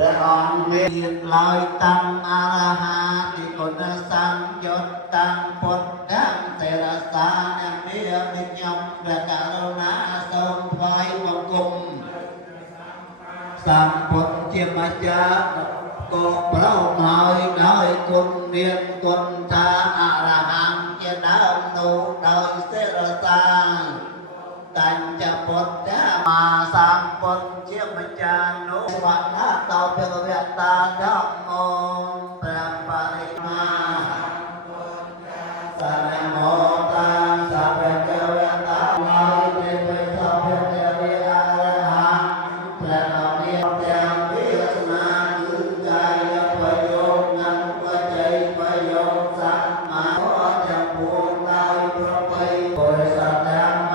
ព្រះអង្គមានឡើយតាំងអរហាទីគុណសង្ឃយុត្តតាំងពុទ្ធទាំងទេរសាអ្នកមាននិយមព្រះករុណាសូមថ្វាយបង្គំសម្ពុទ្ធជាម្ចាស់ក៏ប្រោមហើយដោយគុណមានគុណថាអរហង្គជាដើមនោះដោយទេរសាតញ្ចពុទ្ធមាសម្ពុទ្ធជាម្ចាស់នោះវណ្ណតោភិកវៈតាធម្មោព្រះបរិមាសនមោតាសព្វកវៈតាហើយទេវសព្វទេវិអរហង្គព្រះនាមទាំងវិសនាគឺកាយប្រយោគនិងវចីប្រយោគសម្មាទាំងពួងដោយប្រពៃបរិស័ទទាំង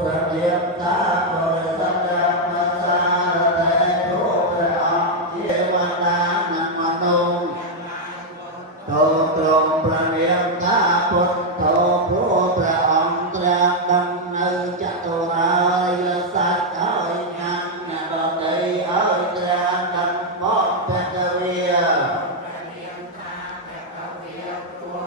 ព្រះយាមតាបរិស័ទមសារតេទូព្រះអង្គជាវណ្ណានិងមនុស្សតោត្រង់ព្រះនាមថាពុទ្ធតោព្រោះព្រះអង្គត្រាស់ដឹងនៅចតុរាយសច្ចឲ្យញាំអ្នកដតីឲ្យត្រាស់ដឹងមកភគវា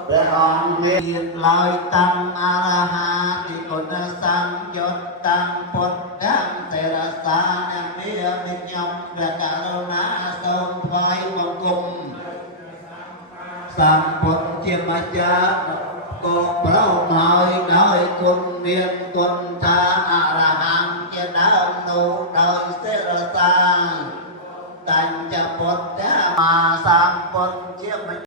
ព្រះអង្គមានឡើយតាំងអរហាទីគុណសង្ឃយុត្តតាំងពុទ្ធទាំងទេរសាអ្នកមាននិយមព្រះករុណាសូមថ្វាយបង្គំសម្ពុទ្ធជាម្ចាស់ក៏ប្រោមហើយដោយគុណមានគុណថាអរហង្គជាដើមនោះដោយទេរសាតញ្ចពុទ្ធមាសម្ពុទ្ធជាម្ចាស់